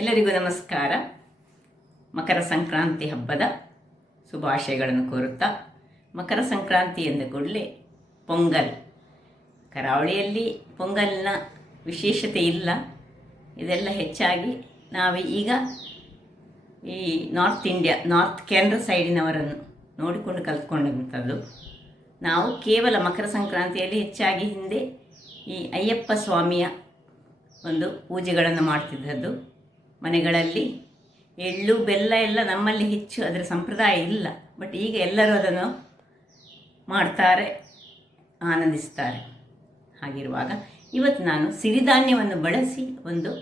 ಎಲ್ಲರಿಗೂ ನಮಸ್ಕಾರ. ಮಕರ ಸಂಕ್ರಾಂತಿ ಹಬ್ಬದ ಶುಭಾಶಯಗಳನ್ನು ಕೋರುತ್ತಾ, ಮಕರ ಸಂಕ್ರಾಂತಿ ಎಂದ ಕೂಡಲೇ ಪೊಂಗಲ್. ಕರಾವಳಿಯಲ್ಲಿ ಪೊಂಗಲ್ನ ವಿಶೇಷತೆ ಇಲ್ಲ. ಇದೆಲ್ಲ ಹೆಚ್ಚಾಗಿ ನಾವು ಈಗ ಈ ನಾರ್ತ್ ಕೇಂದ್ರ ಸೈಡಿನವರನ್ನು ನೋಡಿಕೊಂಡು ಕಲ್ತ್ಕೊಂಡಂಥದ್ದು. ನಾವು ಕೇವಲ ಮಕರ ಸಂಕ್ರಾಂತಿಯಲ್ಲಿ ಹೆಚ್ಚಾಗಿ ಹಿಂದೆ ಈ ಅಯ್ಯಪ್ಪ ಸ್ವಾಮಿಯ ಒಂದು ಪೂಜೆಗಳನ್ನು ಮಾಡ್ತಿದ್ದದ್ದು. ಮನೆಗಳಲ್ಲಿ ಎಳ್ಳು ಬೆಲ್ಲ ಎಲ್ಲ ನಮ್ಮಲ್ಲಿ ಹೆಚ್ಚು ಅದರ ಸಂಪ್ರದಾಯ ಇಲ್ಲ. ಬಟ್ ಈಗ ಎಲ್ಲರೂ ಅದನ್ನು ಮಾಡ್ತಾರೆ, ಆನಂದಿಸ್ತಾರೆ. ಹಾಗಿರುವಾಗ ಇವತ್ತು ನಾನು ಸಿರಿಧಾನ್ಯವನ್ನು ಬಳಸಿ ಒಂದು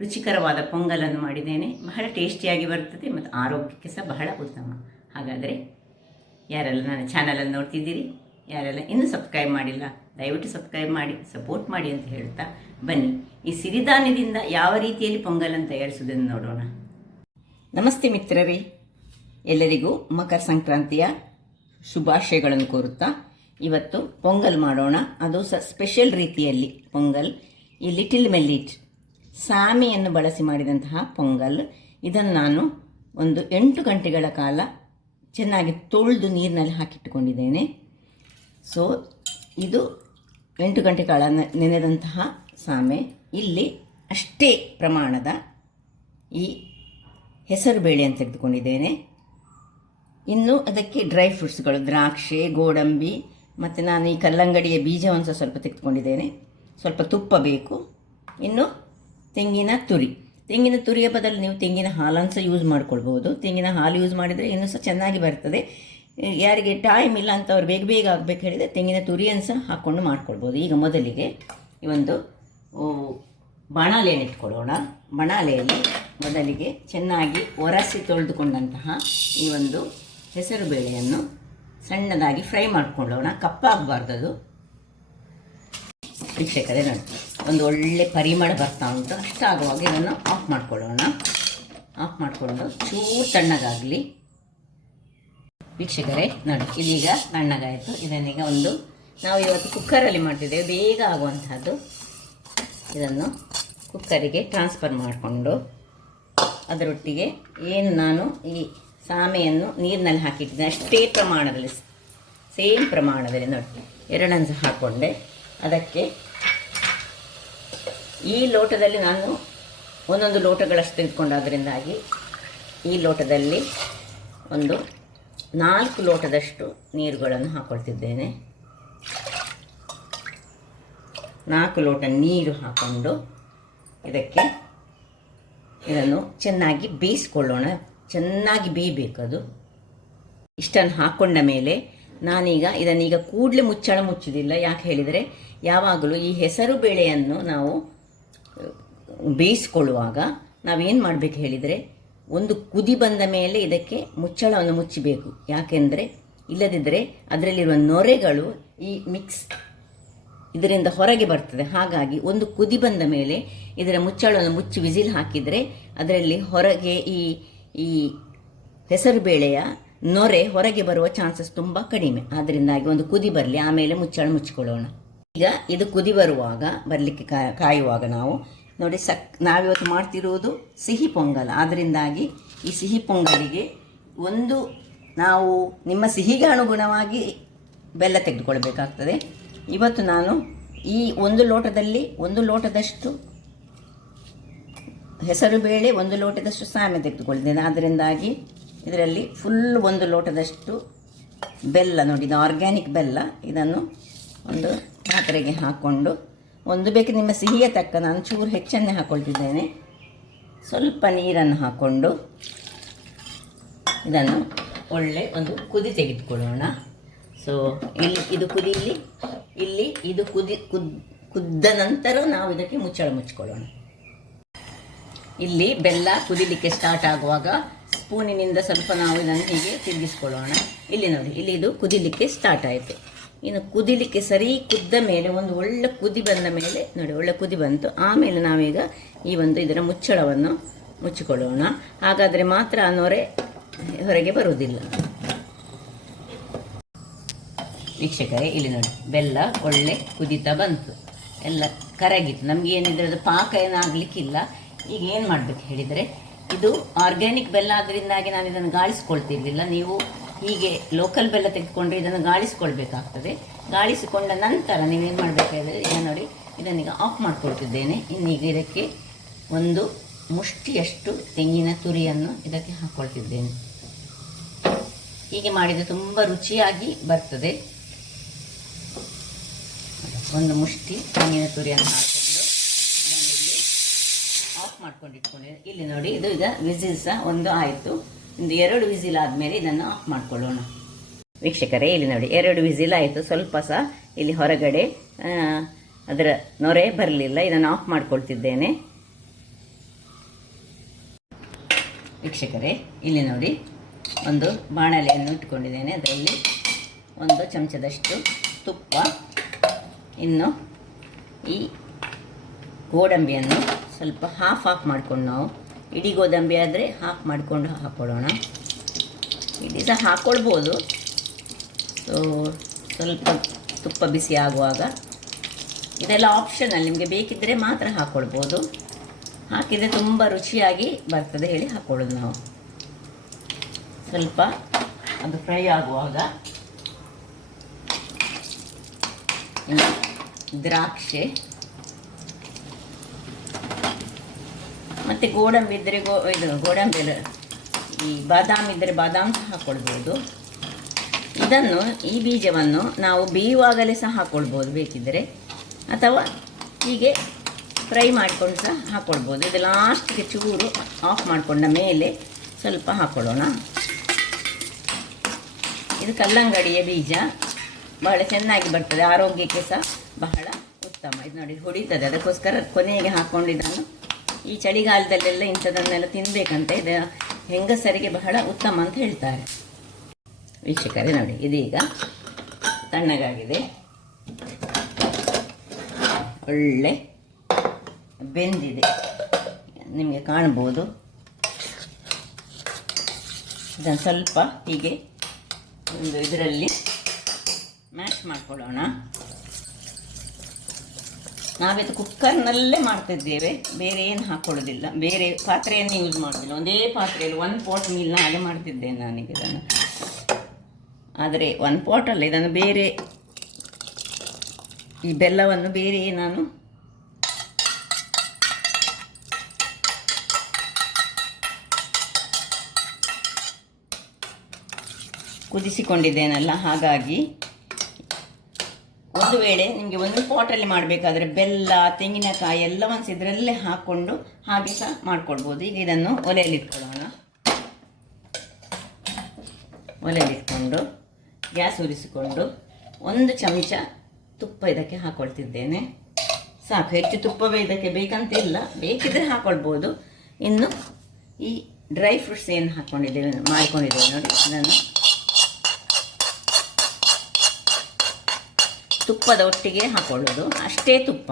ರುಚಿಕರವಾದ ಪೊಂಗಲನ್ನು ಮಾಡಿದ್ದೇನೆ. ಬಹಳ ಟೇಸ್ಟಿಯಾಗಿ ಬರ್ತದೆ ಮತ್ತು ಆರೋಗ್ಯಕ್ಕೆ ಸಹ ಬಹಳ ಉತ್ತಮ. ಹಾಗಾದರೆ ಯಾರೆಲ್ಲ ನನ್ನ ಚಾನಲನ್ನು ನೋಡ್ತಿದ್ದೀರಿ, ಯಾರೆಲ್ಲ ಇನ್ನೂ ಸಬ್ಸ್ಕ್ರೈಬ್ ಮಾಡಿಲ್ಲ, ದಯವಿಟ್ಟು ಸಬ್ಸ್ಕ್ರೈಬ್ ಮಾಡಿ, ಸಪೋರ್ಟ್ ಮಾಡಿ ಅಂತ ಹೇಳ್ತಾ ಬನ್ನಿ ಈ ಸಿರಿಧಾನ್ಯದಿಂದ ಯಾವ ರೀತಿಯಲ್ಲಿ ಪೊಂಗಲನ್ನು ತಯಾರಿಸುವುದನ್ನು ನೋಡೋಣ. ನಮಸ್ತೆ ಮಿತ್ರರೇ, ಎಲ್ಲರಿಗೂ ಮಕರ ಸಂಕ್ರಾಂತಿಯ ಶುಭಾಶಯಗಳನ್ನು ಕೋರುತ್ತಾ ಇವತ್ತು ಪೊಂಗಲ್ ಮಾಡೋಣ. ಅದು ಸ್ಪೆಷಲ್ ರೀತಿಯಲ್ಲಿ ಪೊಂಗಲ್. ಈ ಲಿಟಿಲ್ ಮೆಲ್ಲಿಟ್ ಸಾಮೆಯನ್ನು ಬಳಸಿ ಮಾಡಿದಂತಹ ಪೊಂಗಲ್. ಇದನ್ನು ನಾನು ಒಂದು 8 ಗಂಟೆಗಳ ಕಾಲ ಚೆನ್ನಾಗಿ ತೊಳೆದು ನೀರಿನಲ್ಲಿ ಹಾಕಿಟ್ಟುಕೊಂಡಿದ್ದೇನೆ. ಸೊ ಇದು 8 ಗಂಟೆ ಕಾಲ ನೆನೆದಂತಹ ಸಾಮೆ. ಇಲ್ಲಿ ಅಷ್ಟೇ ಪ್ರಮಾಣದ ಈ ಹೆಸರು ಬೇಳೆಯನ್ನು ತೆಗೆದುಕೊಂಡಿದ್ದೇನೆ. ಇನ್ನು ಅದಕ್ಕೆ ಡ್ರೈ ಫ್ರೂಟ್ಸ್ಗಳು, ದ್ರಾಕ್ಷಿ, ಗೋಡಂಬಿ ಮತ್ತು ನಾನು ಈ ಕಲ್ಲಂಗಡಿಯ ಬೀಜವನ್ನು ಸಹ ಸ್ವಲ್ಪ ತೆಗೆದುಕೊಂಡಿದ್ದೇನೆ. ಸ್ವಲ್ಪ ತುಪ್ಪ ಬೇಕು. ಇನ್ನು ತೆಂಗಿನ ತುರಿಯ ಬದಲು ನೀವು ತೆಂಗಿನ ಹಾಲನ್ನು ಸಹ ಯೂಸ್ ಮಾಡ್ಕೊಳ್ಬೋದು. ತೆಂಗಿನ ಹಾಲು ಯೂಸ್ ಮಾಡಿದರೆ ಇನ್ನೂ ಸಹ ಚೆನ್ನಾಗಿ ಬರ್ತದೆ. ಯಾರಿಗೆ ಟೈಮ್ ಇಲ್ಲ ಅಂತ ಅವ್ರು ಬೇಗ ಆಗಬೇಕು ಹೇಳಿದರೆ ತೆಂಗಿನ ತುರಿಯನ್ನು ಸಹ ಹಾಕ್ಕೊಂಡು ಮಾಡ್ಕೊಳ್ಬೋದು. ಈಗ ಮೊದಲಿಗೆ ಈ ಒಂದು ಬಾಣಲೆಯನ್ನು ಇಟ್ಕೊಳ್ಳೋಣ. ಬಾಣಲೆಯಲ್ಲಿ ಮೊದಲಿಗೆ ಚೆನ್ನಾಗಿ ಒರೆಸಿ ತೊಳೆದುಕೊಂಡಂತಹ ಈ ಒಂದು ಹೆಸರು ಬೇಳೆಯನ್ನು ಸಣ್ಣದಾಗಿ ಫ್ರೈ ಮಾಡಿಕೊಳ್ಳೋಣ. ಕಪ್ಪಾಗಬಾರ್ದದು. ವೀಕ್ಷಕರೇ ನೋಡಿ, ಒಂದು ಒಳ್ಳೆ ಪರಿಮಳ ಬರ್ತಾ ಉಂಟು. ಅಷ್ಟಾಗುವಾಗ ಇದನ್ನು ಆಫ್ ಮಾಡಿಕೊಳ್ಳೋಣ. ಆಫ್ ಮಾಡಿಕೊಂಡು ಚೂರು ತಣ್ಣಗಾಗಲಿ. ವೀಕ್ಷಕರೇ ನೋಡಿ, ಇದೀಗ ತಣ್ಣಗಾಯಿತು. ಇದನ್ನೀಗ ನಾವು ಇವತ್ತು ಕುಕ್ಕರಲ್ಲಿ ಮಾಡ್ತಿದ್ದೇವೆ, ಬೇಗ ಆಗುವಂಥದ್ದು. ಇದನ್ನು ಕುಕ್ಕರಿಗೆ ಟ್ರಾನ್ಸ್ಫರ್ ಮಾಡಿಕೊಂಡು ಅದರೊಟ್ಟಿಗೆ ಏನು ನಾನು ಈ ಸಾಮೆಯನ್ನು ನೀರಿನಲ್ಲಿ ಹಾಕಿಟ್ಟಿದ್ದೇನೆ ಅಷ್ಟೇ ಪ್ರಮಾಣದಲ್ಲಿ, ಸೇಮ್ ಪ್ರಮಾಣದಲ್ಲಿ ನೋಡಿ, 2 ಸಹ ಹಾಕ್ಕೊಂಡೆ. ಅದಕ್ಕೆ ಈ ಲೋಟದಲ್ಲಿ ನಾನು 1 ಲೋಟಗಳಷ್ಟು ತೆಗೆದುಕೊಂಡಾದ್ರಿಂದಾಗಿ ಈ ಲೋಟದಲ್ಲಿ ಒಂದು 4 ಲೋಟದಷ್ಟು ನೀರುಗಳನ್ನು ಹಾಕ್ಕೊಳ್ತಿದ್ದೇನೆ. 4 ಲೋಟ ನೀರು ಹಾಕ್ಕೊಂಡು ಇದನ್ನು ಚೆನ್ನಾಗಿ ಬೇಯಿಸ್ಕೊಳ್ಳೋಣ. ಚೆನ್ನಾಗಿ ಬೇಯಬೇಕದು. ಇಷ್ಟನ್ನು ಹಾಕ್ಕೊಂಡ ಮೇಲೆ ನಾನೀಗ ಇದನ್ನೀಗ ಕೂಡಲೇ ಮುಚ್ಚುವುದಿಲ್ಲ. ಯಾಕೆ ಹೇಳಿದರೆ, ಯಾವಾಗಲೂ ಈ ಹೆಸರು ಬೇಳೆಯನ್ನು ನಾವು ಬೇಯಿಸ್ಕೊಳ್ಳುವಾಗ ನಾವೇನು ಮಾಡಬೇಕು ಹೇಳಿದರೆ, ಒಂದು ಕುದಿ ಬಂದ ಮೇಲೆ ಇದಕ್ಕೆ ಮುಚ್ಚಳವನ್ನು ಮುಚ್ಚಬೇಕು. ಯಾಕೆಂದರೆ ಇಲ್ಲದಿದ್ದರೆ ಅದರಲ್ಲಿರುವ ನೊರೆಗಳು ಈ ಇದರಿಂದ ಹೊರಗೆ ಬರ್ತದೆ. ಹಾಗಾಗಿ ಒಂದು ಕುದಿ ಬಂದ ಮೇಲೆ ಇದರ ಮುಚ್ಚಳವನ್ನು ಮುಚ್ಚಿ ವಿಸಿಲ್ ಹಾಕಿದರೆ ಅದರಲ್ಲಿ ಹೊರಗೆ ಈ ಹೆಸರು ಬೇಳೆಯ ನೊರೆ ಹೊರಗೆ ಬರುವ ಚಾನ್ಸಸ್ ತುಂಬ ಕಡಿಮೆ. ಆದ್ದರಿಂದಾಗಿ ಒಂದು ಕುದಿ ಬರಲಿ, ಆಮೇಲೆ ಮುಚ್ಚಳ ಮುಚ್ಚಿಕೊಳ್ಳೋಣ. ಈಗ ಇದು ಕುದಿ ಬರಲಿಕ್ಕೆ ಕಾಯುವಾಗ ನಾವು ನೋಡಿ, ನಾವಿವತ್ತು ಮಾಡ್ತಿರುವುದು ಸಿಹಿ ಪೊಂಗಲ್. ಆದ್ದರಿಂದಾಗಿ ಈ ಸಿಹಿ ಪೊಂಗಲಿಗೆ ನಾವು ನಿಮ್ಮ ಸಿಹಿಗೆ ಅನುಗುಣವಾಗಿ ಬೆಲ್ಲ ತೆಗೆದುಕೊಳ್ಬೇಕಾಗ್ತದೆ. ಇವತ್ತು ನಾನು ಈ 1 ಲೋಟದಲ್ಲಿ 1 ಲೋಟದಷ್ಟು ಹೆಸರು ಬೇಳೆ, 1 ಲೋಟದಷ್ಟು ಸಾಮೆ ತೆಗೆದುಕೊಳ್ತೇನೆ. ಅದರಿಂದಾಗಿ ಇದರಲ್ಲಿ ಫುಲ್ 1 ಲೋಟದಷ್ಟು ಬೆಲ್ಲ ನೋಡಿ, ಇದು ಆರ್ಗ್ಯಾನಿಕ್ ಬೆಲ್ಲ. ಇದನ್ನು ಒಂದು ಪಾತ್ರೆಗೆ ಹಾಕ್ಕೊಂಡು, ಬೇಕು ನಿಮ್ಮ ಸಿಹಿಯ ತಕ್ಕ ನಾನು ಚೂರು ಹೆಚ್ಚನ್ನೇ ಹಾಕ್ಕೊಳ್ತಿದ್ದೇನೆ. ಸ್ವಲ್ಪ ನೀರನ್ನು ಹಾಕ್ಕೊಂಡು ಇದನ್ನು ಒಳ್ಳೆ ಒಂದು ಕುದಿ ತೆಗೆದುಕೊಳ್ಳೋಣ. ಸೊ ಇದು ಕುದ್ದ ನಂತರ ನಾವು ಇದಕ್ಕೆ ಮುಚ್ಚಳ ಮುಚ್ಚಿಕೊಳ್ಳೋಣ. ಇಲ್ಲಿ ಬೆಲ್ಲ ಕುದಿಲಿಕ್ಕೆ ಸ್ಟಾರ್ಟ್ ಆಗುವಾಗ ಸ್ಪೂನಿನಿಂದ ಸ್ವಲ್ಪ ನಾವು ಇದನ್ನು ಹೀಗೆ ತಿರುಗಿಸ್ಕೊಳ್ಳೋಣ. ಇಲ್ಲಿ ನೋಡಿ, ಇಲ್ಲಿ ಇದು ಕುದಿಲಿಕ್ಕೆ ಸ್ಟಾರ್ಟ್ ಆಯಿತು. ಇನ್ನು ಕುದಿಲಿಕ್ಕೆ ಕುದ್ದ ಮೇಲೆ ಒಂದು ಒಳ್ಳೆ ಕುದಿ ಬಂದ ಮೇಲೆ ನೋಡಿ, ಒಳ್ಳೆ ಕುದಿ ಬಂತು. ಆಮೇಲೆ ನಾವೀಗ ಇದರ ಮುಚ್ಚಳವನ್ನು ಮುಚ್ಚಿಕೊಳ್ಳೋಣ. ಹಾಗಾದರೆ ಮಾತ್ರ ಆ ನೊರೆ ಹೊರಗೆ ಬರುವುದಿಲ್ಲ. ವೀಕ್ಷಕರೇ, ಇಲ್ಲಿ ನೋಡಿ, ಬೆಲ್ಲ ಒಳ್ಳೆ ಕುದೀತಾ ಬಂತು, ಎಲ್ಲ ಕರಗಿತ್ತು. ನಮಗೇನಿದ್ರೆ ಅದು ಪಾಕ ಏನಾಗಲಿಕ್ಕಿಲ್ಲ. ಈಗ ಏನು ಮಾಡಬೇಕು ಹೇಳಿದರೆ, ಇದು ಆರ್ಗ್ಯಾನಿಕ್ ಬೆಲ್ಲ ಆದ್ದರಿಂದಾಗಿ ನಾನು ಇದನ್ನು ಗಾಳಿಸ್ಕೊಳ್ತಿರ್ಲಿಲ್ಲ. ನೀವು ಹೀಗೆ ಲೋಕಲ್ ಬೆಲ್ಲ ತೆಗೆದುಕೊಂಡ್ರೆ ಇದನ್ನು ಗಾಳಿಸ್ಕೊಳ್ಬೇಕಾಗ್ತದೆ. ಗಾಳಿಸಿಕೊಂಡ ನಂತರ ನೀವೇನು ಮಾಡಬೇಕು ಹೇಳಿದರೆ, ಈಗ ನೋಡಿ ಇದನ್ನೀಗ ಆಫ್ ಮಾಡ್ಕೊಳ್ತಿದ್ದೇನೆ. ಇನ್ನೀಗ ಇದಕ್ಕೆ ಒಂದು ಮುಷ್ಟಿಯಷ್ಟು ತೆಂಗಿನ ತುರಿಯನ್ನು ಇದಕ್ಕೆ ಹಾಕ್ಕೊಳ್ತಿದ್ದೇನೆ. ಹೀಗೆ ಮಾಡಿದರೆ ತುಂಬ ರುಚಿಯಾಗಿ ಬರ್ತದೆ. ಒಂದು ಮುಷ್ಟಿ ತೆಂಗಿನ ತುರಿಯನ್ನು ಹಾಕ್ಕೊಂಡು ನಾನಿಲ್ಲಿ ಆಫ್ ಮಾಡ್ಕೊಂಡು ಇಟ್ಕೊಂಡಿದ್ದೆ. ಇಲ್ಲಿ ನೋಡಿ, ಇದು ಈಗ ವಿಸಿಲ್ ಸಹ ಒಂದು ಆಯಿತು. ಒಂದು 2 ವಿಸಿಲ್ ಆದಮೇಲೆ ಇದನ್ನು ಆಫ್ ಮಾಡ್ಕೊಳ್ಳೋಣ. ವೀಕ್ಷಕರೇ, ಇಲ್ಲಿ ನೋಡಿ 2 ವಿಸಿಲ್ ಆಯಿತು. ಸ್ವಲ್ಪ ಸಹ ಇಲ್ಲಿ ಹೊರಗಡೆ ಅದರ ನೊರೆ ಬರಲಿಲ್ಲ. ಇದನ್ನು ಆಫ್ ಮಾಡ್ಕೊಳ್ತಿದ್ದೇನೆ. ವೀಕ್ಷಕರೇ, ಇಲ್ಲಿ ನೋಡಿ ಒಂದು ಬಾಣಲೆಯನ್ನು ಇಟ್ಕೊಂಡಿದ್ದೇನೆ. ಅದರಲ್ಲಿ 1 ಚಮಚದಷ್ಟು ತುಪ್ಪ, ಇನ್ನು ಈ ಗೋಡಂಬಿಯನ್ನು ಸ್ವಲ್ಪ ಹಾಫ್ ಮಾಡಿಕೊಂಡು, ನಾವು ಇಡೀ ಗೋಡಂಬಿ ಆದರೆ ಹಾಫ್ ಮಾಡಿಕೊಂಡು ಹಾಕ್ಕೊಳ್ಳೋಣ. ಇಡೀ ಸಹ ಹಾಕ್ಕೊಳ್ಬೋದು. ಸೊ ಸ್ವಲ್ಪ ತುಪ್ಪ ಬಿಸಿ ಆಗುವಾಗ, ಇದೆಲ್ಲ ಆಪ್ಷನಲ್, ನಿಮಗೆ ಬೇಕಿದ್ದರೆ ಮಾತ್ರ ಹಾಕ್ಕೊಳ್ಬೋದು. ಹಾಕಿದರೆ ತುಂಬ ರುಚಿಯಾಗಿ ಬರ್ತದೆ ಹೇಳಿ ಹಾಕ್ಕೊಳ್ಳೋದು ನಾವು. ಸ್ವಲ್ಪ ಅದು ಫ್ರೈ ಆಗುವಾಗ ದ್ರಾಕ್ಷೆ ಮತ್ತು ಗೋಡಂಬಿ ಇದ್ದರೆ ಇದು ಗೋಡಂಬಿ, ಈ ಬಾದಾಮ್ ಇದ್ದರೆ ಬಾದಾಮ್ ಸಹ ಹಾಕ್ಕೊಳ್ಬೋದು. ಇದನ್ನು, ಈ ಬೀಜವನ್ನು ನಾವು ಬೇಯುವಾಗಲೇ ಸಹ ಹಾಕ್ಕೊಳ್ಬೋದು ಬೇಕಿದ್ದರೆ, ಅಥವಾ ಹೀಗೆ ಫ್ರೈ ಮಾಡಿಕೊಂಡು ಸಹ ಹಾಕ್ಕೊಳ್ಬೋದು. ಇದು ಲಾಸ್ಟಿಗೆ ಚೂರು ಆಫ್ ಮಾಡಿಕೊಂಡ ಮೇಲೆ ಸ್ವಲ್ಪ ಹಾಕ್ಕೊಳ್ಳೋಣ. ಇದು ಕಲ್ಲಂಗಡಿಯ ಬೀಜ, ಬಹಳ ಚೆನ್ನಾಗಿ ಬರ್ತದೆ, ಆರೋಗ್ಯಕ್ಕೆ ಸಹ ಬಹಳ ಉತ್ತಮ. ಇದು ನೋಡಿ ಹೊಡಿತದೆ, ಅದಕ್ಕೋಸ್ಕರ ಕೊನೆಗೆ ಹಾಕ್ಕೊಂಡಿದ್ದನ್ನು. ಈ ಚಳಿಗಾಲದಲ್ಲೆಲ್ಲ ಇಂಥದನ್ನೆಲ್ಲ ತಿನ್ನಬೇಕಂತ ಇದು ಹೆಂಗಸರಿಗೆ ಬಹಳ ಉತ್ತಮ ಅಂತ ಹೇಳ್ತಾರೆ. ವೀಕ್ಷಕರೇ ನೋಡಿ, ಇದೀಗ ತಣ್ಣಗಾಗಿದೆ, ಒಳ್ಳೆ ಬೆಂದಿದೆ, ನಿಮಗೆ ಕಾಣ್ಬೋದು. ಇದನ್ನು ಸ್ವಲ್ಪ ಹೀಗೆ ಒಂದು ಇದರಲ್ಲಿ ಮ್ಯಾಶ್ ಮಾಡ್ಕೊಳ್ಳೋಣ. ನಾವಿದು ಕುಕ್ಕರ್ನಲ್ಲೇ ಮಾಡ್ತಿದ್ದೇವೆ, ಬೇರೆ ಏನು ಹಾಕ್ಕೊಳ್ಳೋದಿಲ್ಲ, ಬೇರೆ ಪಾತ್ರೆಯನ್ನು ಯೂಸ್ ಮಾಡೋದಿಲ್ಲ. ಒಂದೇ ಪಾತ್ರೆಯಲ್ಲಿ 1 ಪಾಟ್ ಮೀಲ್ನ ಹಾಗೆ ಮಾಡ್ತಿದ್ದೇನೆ ನಾನೀಗ ಇದನ್ನು. ಆದರೆ 1 ಪಾಟಲ್ಲ, ಇದನ್ನು ಬೇರೆ, ಈ ಬೆಲ್ಲವನ್ನು ಬೇರೆ ನಾನು ಕುದಿಸಿಕೊಂಡಿದ್ದೇನಲ್ಲ, ಹಾಗಾಗಿ ಒಂದು ವೇಳೆ ನಿಮಗೆ 1 ಪಾಟಲ್ಲಿ ಮಾಡಬೇಕಾದ್ರೆ ಬೆಲ್ಲ, ತೆಂಗಿನಕಾಯಿ ಎಲ್ಲವನ್ನು ಇದರಲ್ಲೇ ಹಾಕ್ಕೊಂಡು ಹಾಗೆ ಸಹ ಮಾಡ್ಕೊಳ್ಬೋದು. ಈಗ ಇದನ್ನು ಒಲೆಯಲ್ಲಿಟ್ಕೊಳ್ಳೋಣ. ಒಲೆಯಲ್ಲಿಟ್ಕೊಂಡು ಗ್ಯಾಸ್ ಉರಿಸಿಕೊಂಡು 1 ಚಮಚ ತುಪ್ಪ ಇದಕ್ಕೆ ಹಾಕ್ಕೊಳ್ತಿದ್ದೇನೆ. ಸಾಕು, ಹೆಚ್ಚು ತುಪ್ಪವೇ ಇದಕ್ಕೆ ಬೇಕಂತಿಲ್ಲ, ಬೇಕಿದ್ರೆ ಹಾಕ್ಕೊಳ್ಬೋದು. ಇನ್ನು ಈ ಡ್ರೈ ಫ್ರೂಟ್ಸ್ ಏನು ಮಾಡ್ಕೊಂಡಿದ್ದೇವೆ ನೋಡಿ, ಅದನ್ನು ತುಪ್ಪದ ಒಟ್ಟಿಗೆ ಹಾಕೊಳ್ಳೋದು, ಅಷ್ಟೇ ತುಪ್ಪ.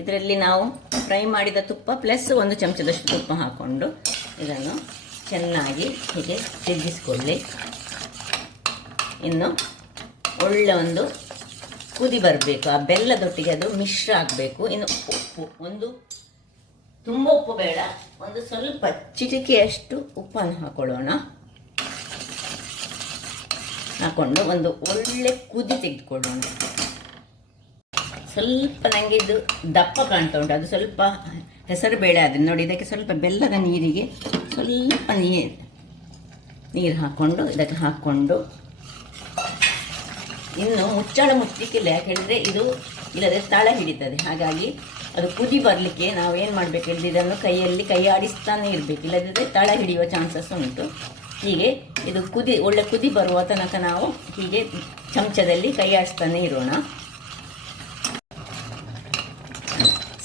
ಇದರಲ್ಲಿ ನಾವು ಫ್ರೈ ಮಾಡಿದ ತುಪ್ಪ ಪ್ಲಸ್ 1 ಚಮಚದಷ್ಟು ತುಪ್ಪ ಹಾಕ್ಕೊಂಡು ಇದನ್ನು ಚೆನ್ನಾಗಿ ಹೀಗೆ ತಿರುಗಿಸ್ಕೊಳ್ಳಿ. ಇನ್ನು ಒಳ್ಳೆ ಒಂದು ಕುದಿ ಬರಬೇಕು, ಆ ಬೆಲ್ಲದೊಟ್ಟಿಗೆ ಅದು ಮಿಶ್ರ ಆಗಬೇಕು. ಇನ್ನು ಉಪ್ಪು, ತುಂಬ ಉಪ್ಪು ಬೇಡ, ಒಂದು ಸ್ವಲ್ಪ ಚಿಟಿಕೆಯಷ್ಟು ಉಪ್ಪನ್ನು ಹಾಕೊಳ್ಳೋಣ. ಹಾಕ್ಕೊಂಡು ಒಂದು ಒಳ್ಳೆ ಕುದಿ ತೆಗೆದುಕೊಳ್ಳೋಣ. ಸ್ವಲ್ಪ ನನಗೆ ಇದು ದಪ್ಪ ಕಾಣ್ತಾ ಉಂಟು, ಅದು ಸ್ವಲ್ಪ ಹೆಸರು ಬೇಳೆ ಆದರೆ ನೋಡಿ, ಇದಕ್ಕೆ ಸ್ವಲ್ಪ ಬೆಲ್ಲದ ನೀರಿಗೆ ಸ್ವಲ್ಪ ನೀರು ಹಾಕ್ಕೊಂಡು ಇದಕ್ಕೆ ಹಾಕ್ಕೊಂಡು, ಇನ್ನು ಮುಚ್ಚಳ ಮುಚ್ಚಲಿಕ್ಕಿಲ್ಲ, ಯಾಕೆ ಹೇಳಿದರೆ ಇದು ಇಲ್ಲದೆ ತಳ ಹಿಡಿತದೆ. ಹಾಗಾಗಿ ಅದು ಕುದಿ ಬರಲಿಕ್ಕೆ ನಾವೇನು ಮಾಡಬೇಕು ಹೇಳಿದ್ರೆ, ಇದನ್ನು ಕೈ ಆಡಿಸ್ತಾನೆ ಇರಬೇಕು, ಇಲ್ಲದಿದ್ದರೆ ತಳ ಹಿಡಿಯುವ ಚಾನ್ಸಸ್ ಉಂಟು. ಹೀಗೆ ಇದು ಒಳ್ಳೆ ಕುದಿ ಬರುವ ತನಕ ನಾವು ಹೀಗೆ ಚಮಚದಲ್ಲಿ ಕೈ ಆಡಿಸ್ತಾನೆ ಇರೋಣ.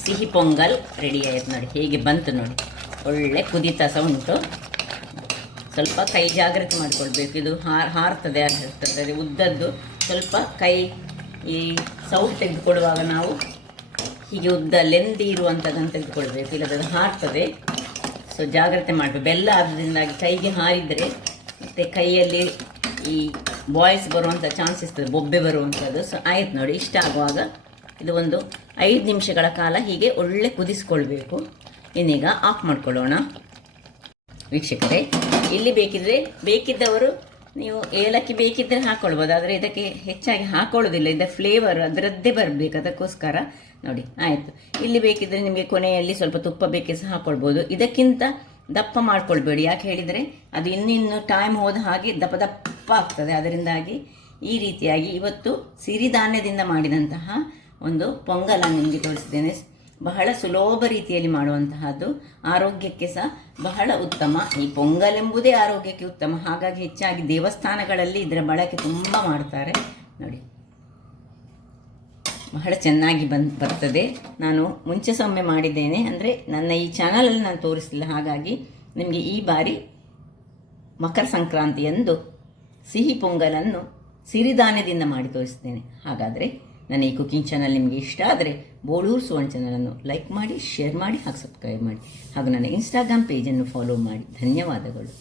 ಸಿಹಿ ಪೊಂಗಲ್ ರೆಡಿ ಆಯ್ತು ನೋಡಿ, ಹೇಗೆ ಬಂತು ನೋಡಿ, ಒಳ್ಳೆ ಕುದಿತಾ ಸಹ ಉಂಟು. ಸ್ವಲ್ಪ ಕೈ ಜಾಗ್ರತೆ ಮಾಡಿಕೊಳ್ಬೇಕು, ಇದು ಹಾರ್ತದೆ ಆಗಿರ್ತದೆ ಉದ್ದದ್ದು. ಸ್ವಲ್ಪ ಕೈ ಈ ಸೌಟ್ ತೆಗೆದುಕೊಳ್ಳುವಾಗ ನಾವು ಹೀಗೆ ಉದ್ದ ಲೆಂದಿ ಇರುವಂಥದ್ದನ್ನು ತೆಗೆದುಕೊಳ್ಬೇಕು, ಇಲ್ಲದ ಹಾರ್ತದೆ. ಸೊ ಜಾಗ್ರತೆ ಮಾಡಬೇಕು. ಬೆಲ್ಲ ಆದ್ದರಿಂದಾಗಿ ಕೈಗೆ ಹಾರಿದರೆ ಮತ್ತು ಕೈಯಲ್ಲಿ ಈ ಬಾಯ್ಸ್ ಬರುವಂಥ ಚಾನ್ಸ್ ಇರ್ತದೆ, ಬೊಬ್ಬೆ ಬರುವಂಥದ್ದು. ಸೊ ಆಯ್ತು ನೋಡಿ, ಇಷ್ಟ ಆಗುವಾಗ ಇದು ಒಂದು 5 ನಿಮಿಷಗಳ ಕಾಲ ಹೀಗೆ ಒಳ್ಳೆ ಕುದಿಸ್ಕೊಳ್ಬೇಕು. ಇನ್ನೀಗ ಆಫ್ ಮಾಡ್ಕೊಳ್ಳೋಣ. ವೀಕ್ಷಕರೇ, ಇಲ್ಲಿ ಬೇಕಿದ್ದವರು ನೀವು ಏಲಕ್ಕಿ ಬೇಕಿದ್ದರೆ ಹಾಕ್ಕೊಳ್ಬೋದು, ಆದರೆ ಇದಕ್ಕೆ ಹೆಚ್ಚಾಗಿ ಹಾಕೊಳ್ಳೋದಿಲ್ಲ. ಇದರ ಫ್ಲೇವರ್ ಅದರದ್ದೇ ಬರಬೇಕು, ಅದಕ್ಕೋಸ್ಕರ ನೋಡಿ ಆಯಿತು. ಇಲ್ಲಿ ಬೇಕಿದ್ದರೆ ನಿಮಗೆ ಕೊನೆಯಲ್ಲಿ ಸ್ವಲ್ಪ ತುಪ್ಪ ಬೇಕೇ ಸಹ ಹಾಕ್ಕೊಳ್ಬೋದು. ಇದಕ್ಕಿಂತ ದಪ್ಪ ಮಾಡ್ಕೊಳ್ಬೇಡಿ, ಯಾಕೆ ಹೇಳಿದರೆ ಅದು ಇನ್ನಿನ್ನು ಟೈಮ್ ಹೋದ ಹಾಗೆ ದಪ್ಪ ದಪ್ಪ ಆಗ್ತದೆ. ಅದರಿಂದಾಗಿ ಈ ರೀತಿಯಾಗಿ ಇವತ್ತು ಸಿರಿಧಾನ್ಯದಿಂದ ಮಾಡಿದಂತಹ ಒಂದು ಪೊಂಗಲ ನಿಮಗೆ ತೋರಿಸಿದ್ದೇನೆ. ಬಹಳ ಸುಲಭ ರೀತಿಯಲ್ಲಿ ಮಾಡುವಂತಹದ್ದು, ಆರೋಗ್ಯಕ್ಕೆ ಸಹ ಬಹಳ ಉತ್ತಮ. ಈ ಪೊಂಗಲ್ ಎಂಬುದೇ ಆರೋಗ್ಯಕ್ಕೆ ಉತ್ತಮ, ಹಾಗಾಗಿ ಹೆಚ್ಚಾಗಿ ದೇವಸ್ಥಾನಗಳಲ್ಲಿ ಇದರ ಬಳಕೆ ತುಂಬ ಮಾಡ್ತಾರೆ. ನೋಡಿ ಬಹಳ ಚೆನ್ನಾಗಿ ಬರ್ತದೆ. ನಾನು ಮುಂಚೆ ಸೊಮ್ಮೆ ಮಾಡಿದ್ದೇನೆ, ಅಂದರೆ ನನ್ನ ಈ ಚಾನಲಲ್ಲಿ ನಾನು ತೋರಿಸಲಿಲ್ಲ, ಹಾಗಾಗಿ ನಿಮಗೆ ಈ ಬಾರಿ ಮಕರ ಸಂಕ್ರಾಂತಿಯಂದು ಸಿಹಿ ಪೊಂಗಲನ್ನು ಸಿರಿಧಾನ್ಯದಿಂದ ಮಾಡಿ ತೋರಿಸ್ತೇನೆ. ಹಾಗಾದರೆ ನನ್ನ ಈ ಕುಕಿಂಗ್ ಚಾನಲ್ ನಿಮಗೆ ಇಷ್ಟ ಆದರೆ ಬೋಳೂರು ಸುವರ್ಣ ಚಾನಲನ್ನು ಲೈಕ್ ಮಾಡಿ, ಶೇರ್ ಮಾಡಿ ಹಾಗೂ ಸಬ್ಸ್ಕ್ರೈಬ್ ಮಾಡಿ, ಹಾಗೂ ನನ್ನ ಇನ್ಸ್ಟಾಗ್ರಾಮ್ ಪೇಜನ್ನು ಫಾಲೋ ಮಾಡಿ. ಧನ್ಯವಾದಗಳು.